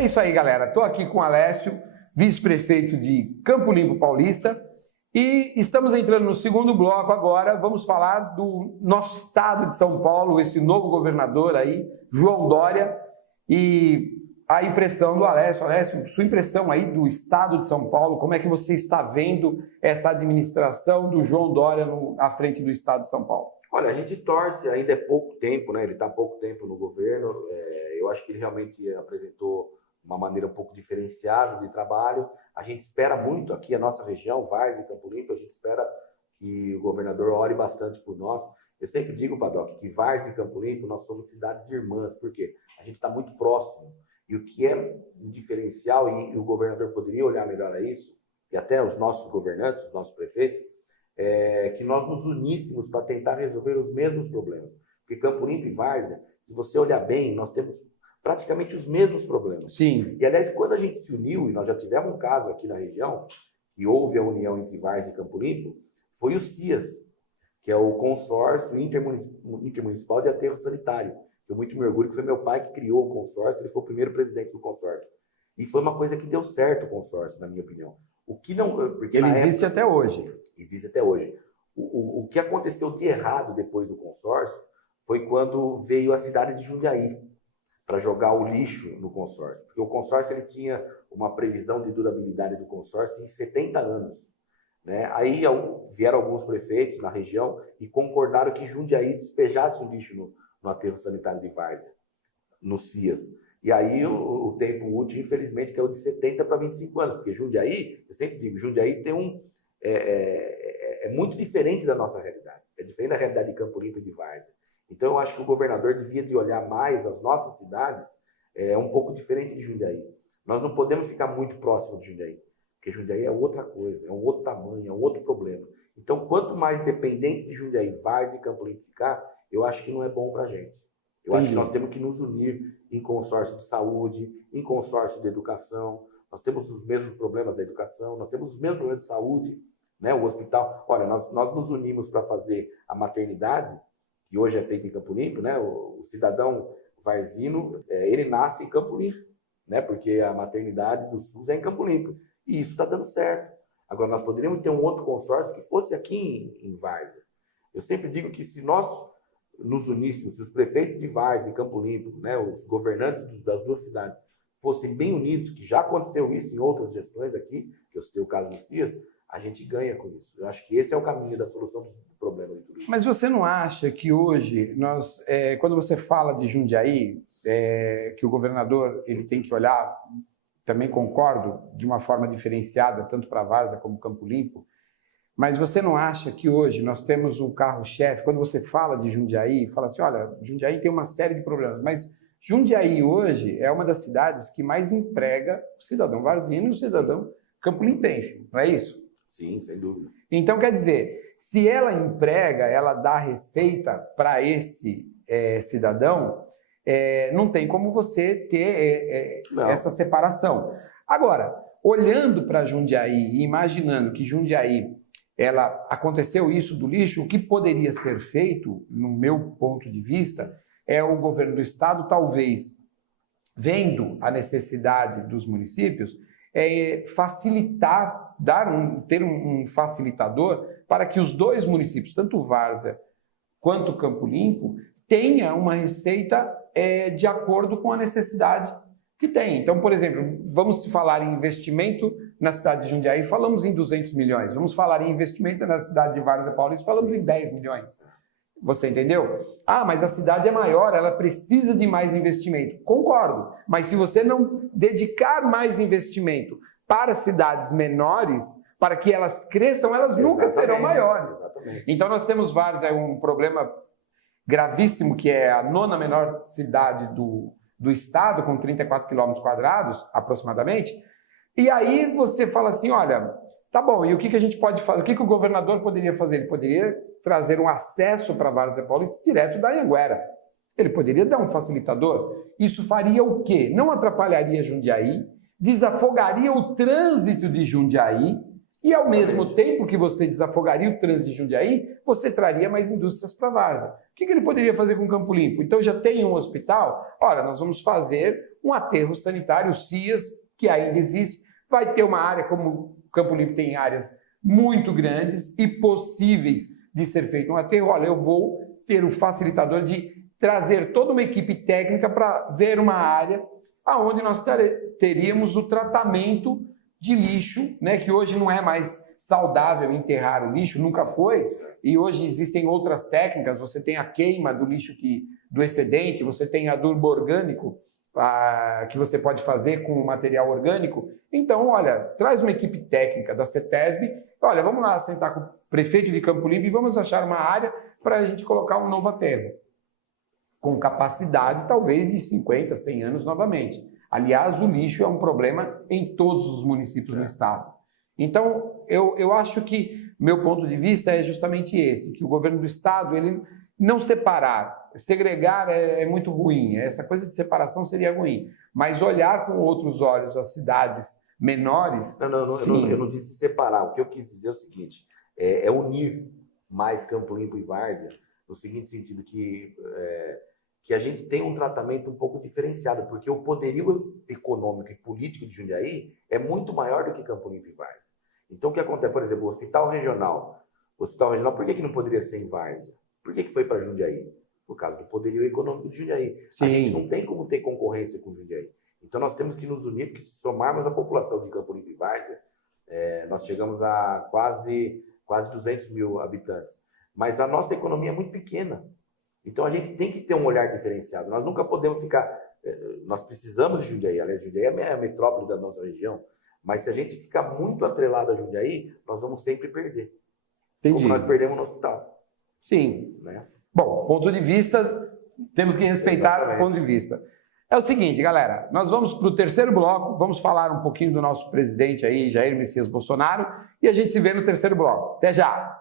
É isso aí, galera. Estou aqui com o Alessio, vice-prefeito de Campo Limpo Paulista, e estamos entrando no segundo bloco agora. Vamos falar do nosso estado de São Paulo, esse novo governador aí, João Dória, e a impressão do Alessio. Alessio, sua impressão aí do estado de São Paulo, como é que você está vendo essa administração do João Dória à frente do estado de São Paulo? Olha, a gente torce, ainda é pouco tempo, né? Ele está há pouco tempo no governo. Eu acho que ele realmente apresentou uma maneira um pouco diferenciada de trabalho. A gente espera muito aqui, a nossa região, Várzea e Campo Limpo, a gente espera que o governador ore bastante por nós. Eu sempre digo, Padoc, que Várzea e Campo Limpo, nós somos cidades irmãs, porque a gente está muito próximo. E o que é um diferencial, e o governador poderia olhar melhor a isso, e até os nossos governantes, os nossos prefeitos, que nós nos uníssemos para tentar resolver os mesmos problemas. Porque Campo Limpo e Várzea, se você olhar bem, nós temos praticamente os mesmos problemas. Sim. E, aliás, quando a gente se uniu, e nós já tivemos um caso aqui na região, que houve a união entre Várzea e Campo Limpo, foi o CIAS, que é o Consórcio Intermunicipal de Aterro Sanitário. Eu muito me orgulho que foi meu pai que criou o consórcio, ele foi o primeiro presidente do consórcio. E foi uma coisa que deu certo o consórcio, na minha opinião. O que não, porque ele existe até hoje. Existe até hoje. O que aconteceu de errado depois do consórcio foi quando veio a cidade de Jundiaí para jogar o lixo no consórcio. Porque o consórcio ele tinha uma previsão de durabilidade do consórcio em 70 anos. Né? Aí vieram alguns prefeitos na região e concordaram que Jundiaí despejasse o lixo no aterro sanitário de Várzea, no CIAS. E aí o tempo útil, infelizmente, caiu de 70 para 25 anos, porque Jundiaí, eu sempre digo, Jundiaí tem é muito diferente da nossa realidade. É diferente da realidade de Campo Limpo e de Várzea. Então, eu acho que o governador devia de olhar mais as nossas cidades, um pouco diferente de Jundiaí. Nós não podemos ficar muito próximo de Jundiaí, porque Jundiaí é outra coisa, é um outro tamanho, é um outro problema. Então, quanto mais dependente de Jundiaí, Várzea e Campo Limpo ficar, eu acho que não é bom para a gente. Eu acho que nós temos que nos unir em consórcio de saúde, em consórcio de educação. Nós temos os mesmos problemas da educação, nós temos os mesmos problemas de saúde, né? O hospital. Olha, nós nos unimos para fazer a maternidade, que hoje é feita em Campo Limpo, né? O cidadão varzino, ele nasce em Campo Limpo, né? Porque a maternidade do SUS é em Campo Limpo. E isso está dando certo. Agora, nós poderíamos ter um outro consórcio que fosse aqui em Várzea. Eu sempre digo que se nós nos uníssemos, se os prefeitos de Várzea e Campo Limpo, né, os governantes das duas cidades, fossem bem unidos, que já aconteceu isso em outras gestões aqui, que eu citei o caso dos CIAS, a gente ganha com isso. Eu acho que esse é o caminho da solução do problema de turismo. Mas você não acha que hoje, quando você fala de Jundiaí, que o governador ele tem que olhar, também concordo, de uma forma diferenciada, tanto para Várzea como Campo Limpo, mas você não acha que hoje nós temos um carro-chefe, quando você fala de Jundiaí, fala assim, olha, Jundiaí tem uma série de problemas, mas Jundiaí hoje é uma das cidades que mais emprega o cidadão varzino e o cidadão campo-limpense, não é isso? Sim, sem dúvida. Então, quer dizer, se ela emprega, ela dá receita para esse cidadão, não tem como você ter essa separação. Agora, olhando para Jundiaí e imaginando que Jundiaí aconteceu isso do lixo, o que poderia ser feito, no meu ponto de vista, é o governo do estado, talvez, vendo a necessidade dos municípios, facilitar, ter um facilitador para que os dois municípios, tanto Várzea quanto Campo Limpo, tenha uma receita de acordo com a necessidade que tem. Então, por exemplo, vamos falar em investimento na cidade de Jundiaí, falamos em 200 milhões. Vamos falar em investimento na cidade de Várzea Paulista, falamos em 10 milhões. Você entendeu? Ah, mas a cidade é maior, ela precisa de mais investimento. Concordo. Mas se você não dedicar mais investimento para cidades menores, para que elas cresçam, elas nunca serão maiores. Exatamente. Então, nós temos Várzea, um problema gravíssimo, que é a 9ª menor cidade do estado, com 34 quilômetros quadrados, aproximadamente. E aí você fala assim, olha, tá bom, e o que a gente pode fazer? O que o governador poderia fazer? Ele poderia trazer um acesso para Várzea Paulista direto da Anhanguera. Ele poderia dar um facilitador. Isso faria o quê? Não atrapalharia Jundiaí, desafogaria o trânsito de Jundiaí, E ao mesmo tempo que você desafogaria o trânsito de Jundiaí, você traria mais indústrias para Várzea. O que ele poderia fazer com Campo Limpo? Então já tem um hospital, olha, nós vamos fazer um aterro sanitário, o CIAS, que ainda existe, vai ter uma área, como Campo Limpo tem áreas muito grandes e possíveis de ser feito um aterro, olha, eu vou ter o facilitador de trazer toda uma equipe técnica para ver uma área onde nós teríamos o tratamento de lixo, né, que hoje não é mais saudável enterrar o lixo, nunca foi, e hoje existem outras técnicas, você tem a queima do lixo do excedente, você tem adubo orgânico, que você pode fazer com material orgânico. Então, olha, traz uma equipe técnica da CETESB, olha, vamos lá sentar com o prefeito de Campo Limpo e vamos achar uma área para a gente colocar um novo aterro, com capacidade talvez de 50, 100 anos novamente. Aliás, o lixo é um problema em todos os municípios do estado. Então, eu acho que meu ponto de vista é justamente esse, que o governo do estado, ele não separar, segregar é muito ruim, essa coisa de separação seria ruim, mas olhar com outros olhos as cidades menores... Eu não disse separar, o que eu quis dizer é o seguinte, é unir mais Campo Limpo e Várzea, no seguinte sentido, que a gente tem um tratamento um pouco diferenciado, porque o poderio econômico e político de Jundiaí é muito maior do que Campo Limpo e Várzea. Então, o que acontece? Por exemplo, o hospital regional, por que não poderia ser em Várzea? Por que foi para Jundiaí? Por causa do poderio econômico de Jundiaí. Sim. A gente não tem como ter concorrência com Jundiaí. Então, nós temos que nos unir, porque se somarmos a população de Campo Limpo e Várzea, nós chegamos a quase 200 mil habitantes. Mas a nossa economia é muito pequena. Então, a gente tem que ter um olhar diferenciado. Nós nunca podemos ficar... Nós precisamos de Jundiaí. Aliás, Jundiaí é a metrópole da nossa região. Mas se a gente ficar muito atrelado a Jundiaí, nós vamos sempre perder. Entendi. Como nós perdemos no hospital. Sim. Né? Bom, ponto de vista, temos que respeitar. Exatamente. O ponto de vista. É o seguinte, galera, nós vamos para o terceiro bloco, vamos falar um pouquinho do nosso presidente aí, Jair Messias Bolsonaro, e a gente se vê no terceiro bloco. Até já!